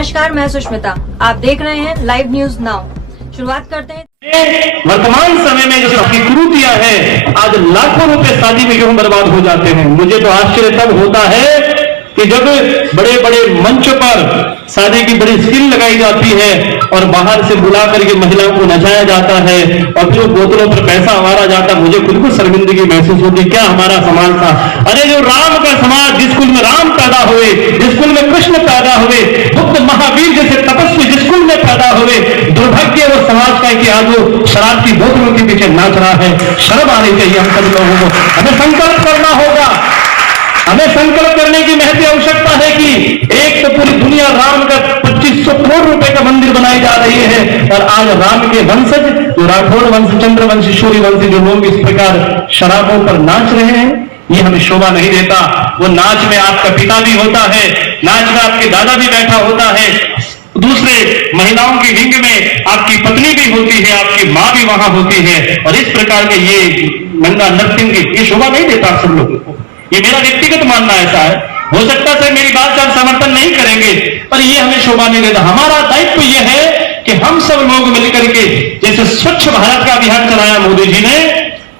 नमस्कार, मैं सुष्मिता। आप देख रहे हैं लाइव न्यूज नाउ। शुरुआत करते हैं। वर्तमान समय में जो सबकी कुरीतियां हैं, आज लाखों रुपए शादी में क्यों बर्बाद हो जाते हैं। मुझे तो आश्चर्य तब होता है कि जब बड़े बड़े मंच पर शादी की बड़ी स्किल लगाई जाती है और बाहर से बुला करके महिलाओं को नचाया जाता है और फिर बोतलों पर पैसा हमारा जाता है। मुझे खुद को शर्मिंदगी महसूस होती, क्या हमारा समाज था। अरे जो राम का समाज, जिस कुल में राम पैदा हुए, जिस कुल में कृष्ण पैदा हुए, बुद्ध महावीर जैसे तपस्वी जिस कुल में पैदा हुए, दुर्भाग्य वो समाज का कि आज वो शराब की बोतलों के पीछे नाच रहा है। शर्म आनी चाहिए हम सब लोगों को। हमें संकल्प करना होगा, हमें संकल्प करने की महती आवश्यकता है कि एक तो पूरी दुनिया राम का 2500 करोड़ रुपए का मंदिर बनाई जा रही है और आज राम के वंशज जो राठौर वंश, चंद्रवंशी, सूर्यवंशी जो लोग इस प्रकार शराबों पर नाच रहे हैं, ये हमें शोभा नहीं देता। वो नाच में आपका पिता भी होता है, नाच में आपके दादा भी बैठा होता है, दूसरे महिलाओं की विंग में आपकी पत्नी भी होती है, आपकी मां भी वहां होती है और इस प्रकार के ये नंगा नर्तंगी ये शोभा नहीं देता सब लोगों को। ये मेरा व्यक्तिगत मानना ऐसा है। हो सकता है मेरी बात का समर्थन नहीं करेंगे, पर ये हमें शोभा नहीं देता। हमारा दायित्व यह है कि हम सब लोग मिलकर के, जैसे स्वच्छ भारत का अभियान चलाया मोदी जी ने,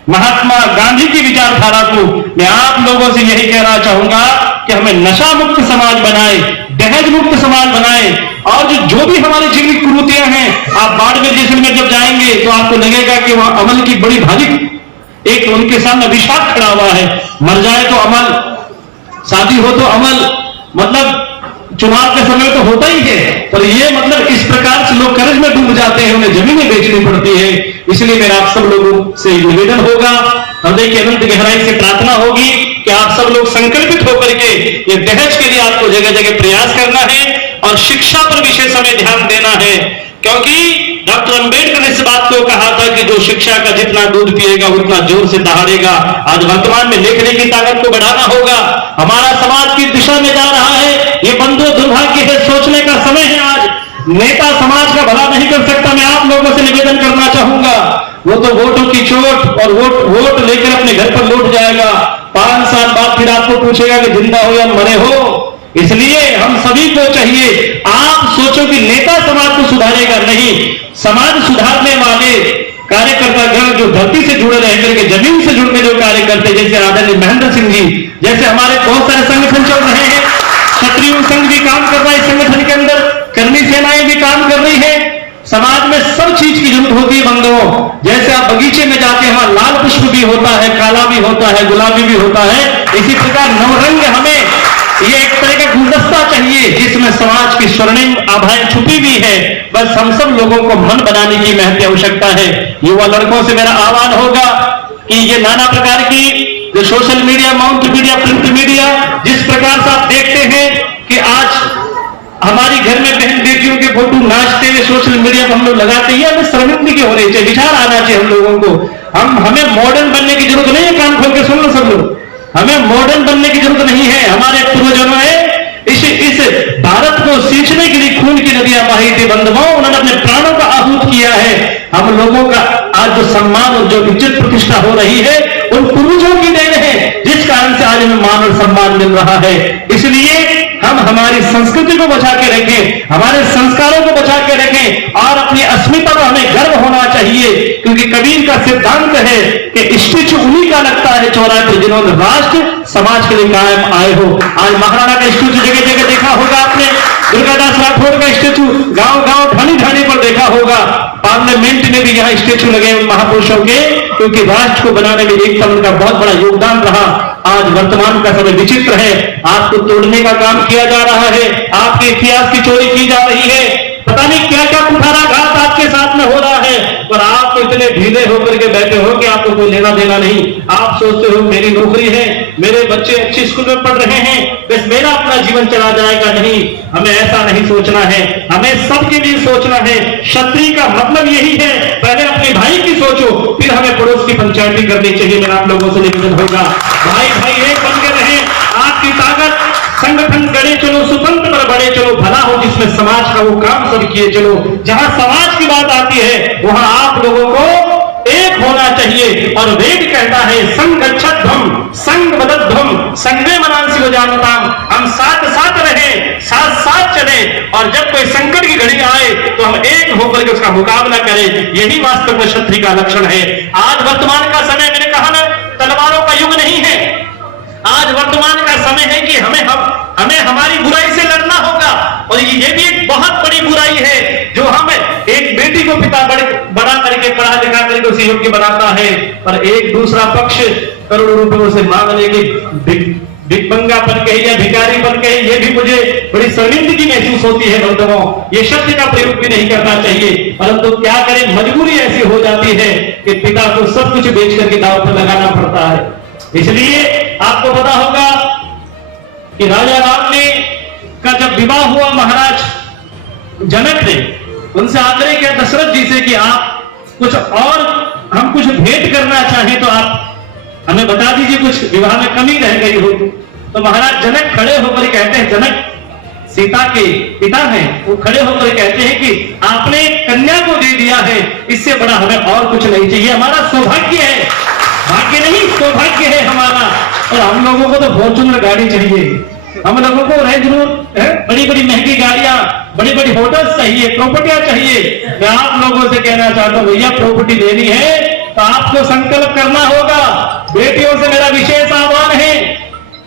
महात्मा गांधी की विचारधारा को मैं आप लोगों से यही कहना चाहूंगा कि हमें नशा मुक्त समाज बनाए, दहेज मुक्त समाज बनाए और जो भी हमारे जीवन की कुरीतियां हैं, आप बाड़मेर जैसलमेर जब जाएंगे तो आपको लगेगा कि वहां अमल की बड़ी भारी एक उनके सामने अभिशाप खड़ा हुआ है। मर जाए तो अमल, शादी हो तो अमल, मतलब चुनाव के समय तो होता ही है, पर ये मतलब इस प्रकार से लोग कर्ज में डूब जाते हैं, उन्हें जमीनें बेचनी पड़ती है। इसलिए मेरा आप सब लोगों से निवेदन होगा, हृदय की अनंत गहराई से प्रार्थना होगी कि आप सब लोग संकल्पित होकर के ये दहेज के लिए आपको जगह जगह प्रयास करना है और शिक्षा पर विशेष हमें ध्यान देना है, क्योंकि डॉक्टर अंबेडकर ने इस बात को कहा था कि जो शिक्षा का जितना दूध पिएगा उतना जोर से दहाड़ेगा। आज वर्तमान में लिखने की ताकत को बढ़ाना होगा। हमारा समाज की दिशा में जा रहा है, ये बंधु दुर्भाग्य है, सोचने का समय है। आज नेता समाज का भला नहीं कर सकता। मैं आप लोगों से निवेदन करना चाहूंगा, वो तो वोटों की चोट और वोट लेकर अपने घर पर लौट जाएगा। 5 साल बाद फिर आपको पूछेगा कि जिंदा हो या मरे हो। इसलिए हम सभी को चाहिए, आप सोचो कि नेता समाज को सुधारेगा नहीं, समाज सुधारने वाले कार्यकर्ता जो धरती से जुड़े रह करके जमीन से जुड़ने जो कार्य करते, जैसे आदरणीय महेंद्र सिंह जी, जैसे हमारे बहुत सारे संगठन चल रहे हैं। क्षत्रिय संघ भी काम कर रहा है इस संगठन के अंदर, कर्मी सेनाएं भी काम कर रही है। समाज में सब चीज की जरूरत होती है बंधुओं। जैसे आप बगीचे में जाके वहां लाल पुष्प भी होता है, काला भी होता है, गुलाबी भी होता है, इसी प्रकार नवरंग हमें ये एक तरह का गुलदस्ता चाहिए जिसमें समाज की स्वर्णिम आभाएं छुपी हुई है। बस हम सब लोगों को मन बनाने की महती आवश्यकता है। युवा लड़कों से मेरा आह्वान होगा कि ये नाना प्रकार की जो social media, mount media, print media, जिस प्रकार से आप देखते हैं कि आज हमारी घर में बहन बेटियों के फोटो नाचते हुए सोशल मीडिया पर हम लोग लगाते हैं, हमें शर्मिंदगी होनी चाहिए, विचार आना चाहिए हम लोगों को। हमें मॉडर्न बनने की जरूरत नहीं है। कान खोल के सुन लो सब लोग, हमें मॉडर्न बनने की जरूरत नहीं है। हमारे पूर्वजों ने इस भारत को सींचने के लिए खून की नदियां बही थी बंधुओं, उन्होंने अपने प्राणों का आहूत किया है। हम लोगों का आज जो सम्मान और जो इज्जत प्रतिष्ठा हो रही है उन पूर्वजों की देन है, जिस कारण से आज हमें मान और सम्मान मिल रहा है। इसलिए हम हमारी संस्कृति को बचा के रखें, हमारे संस्कारों को बचा के रखें और अपनी अस्मिता पर हमें गर्व होना चाहिए, क्योंकि कबीर का सिद्धांत है कि स्टेचू उन्हीं का लगता है चौराहे पर जिन्होंने राष्ट्र समाज के लिए कायम आए हो। आज महाराणा का स्टेचू जगह जगह देखा होगा आपने, दुर्गादास राठौर का स्टेचू गांव गांव ढाणी ढाणी पर देखा होगा। पार्लियामेंट में भी यहाँ स्टेचू लगे उन महापुरुषों के, क्योंकि राष्ट्र को बनाने में एकता उनका बहुत बड़ा योगदान रहा। आज वर्तमान का समय विचित्र है, आपको तोड़ने का काम किया जा रहा है, आपके इतिहास की चोरी की जा रही है, पता नहीं क्या क्या कुठाराघात आपके साथ में हो रहा है, पर आप तो इतने ढीले होकर के बैठे हो कि आपको कोई लेना देना नहीं। आप सोचते हो मेरी नौकरी है, मेरे बच्चे अच्छे स्कूल में पढ़ रहे हैं, बस मेरा अपना जीवन चला जाएगा। नहीं, हमें ऐसा नहीं सोचना है, हमें सबके लिए सोचना है। क्षत्रिय का मतलब यही है, पहले अपने भाई की सोचो, फिर हमें पड़ोस की पंचायती करनी चाहिए। मेरा आप लोगों से निवेदन होगा, भाई भाई एक बन के रहे, आपकी ताकत संगठन गड़े चलो, स्वतंत्र पर बढ़े चलो, भला हो जिसमें समाज का वो काम सब किए चलो। जहां समाज की बात आती है वहां आप लोगों को एक होना चाहिए। और वेद कहता है संगच्छध्वम संग बदध्वम संगे मनांसी हो जानता, हम साथ साथ रहे रहें, साथ साथ चले, और जब कोई संकट की घड़ी आए तो हम एक होकर के उसका मुकाबला करें। यही वास्तव में क्षत्रिय का लक्षण है। आज वर्तमान का समय, मैंने कहा ना, तलवारों का युग नहीं है। आज वर्तमान का समय है कि हमें हमारी बुराई से लड़ना होगा। और ये भी एक बहुत बड़ी बुराई है जो हम एक बेटी को पिता बड़ा करके, पढ़ा लिखा करके उसे योग्य बनाता है, पर एक दूसरा पक्ष करोड़ों रुपए उसे मांगने की भिकमंगापन कहे या भिखारीपन कहे, ये भी मुझे बड़ी शर्मिंदगी महसूस होती है बंधुओं। ये शब्द का प्रयोग भी नहीं करना चाहिए, परंतु क्या करें, मजबूरी ऐसी हो जाती है कि पिता को सब कुछ बेच करके दांव पर लगाना पड़ता है। इसलिए आपको पता होगा कि राजा राम ने का जब विवाह हुआ, महाराज जनक ने उनसे आग्रह किया दशरथ जी से कि आप कुछ और, हम कुछ भेंट करना चाहें तो आप हमें बता दीजिए, कुछ विवाह में कमी रह गई हो। तो महाराज जनक खड़े होकर कहते हैं, जनक सीता के पिता हैं, वो खड़े होकर कहते हैं कि आपने कन्या को दे दिया है, इससे बड़ा हमें और कुछ नहीं चाहिए, हमारा सौभाग्य है, भाग्य नहीं सौभाग्य है हमारा। और हम लोगों को तो फॉर्च्यूनर गाड़ी चाहिए, हम लोगों को रेंज रोवर, बड़ी बड़ी महंगी गाड़ियां, बड़ी बड़ी होटल्स चाहिए, प्रॉपर्टियां चाहिए। मैं आप लोगों से कहना चाहता हूं, भैया प्रॉपर्टी लेनी है तो आपको संकल्प करना होगा। बेटियों से मेरा विशेष आह्वान है,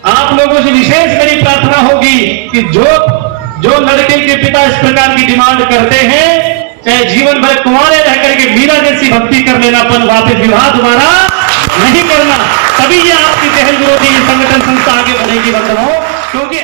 आप लोगों से विशेष मेरी प्रार्थना होगी कि जो लड़के के पिता इस प्रकार की डिमांड करते हैं, चाहे जीवन भर कुंवारे रह करके मीरा जैसी भक्ति कर लेना, पर वापस विवाह दोबारा नहीं करना, तभी ये आपकी दहेज विरोधी संगठन संस्था आगे बढ़ेगी बंधुओं। क्योंकि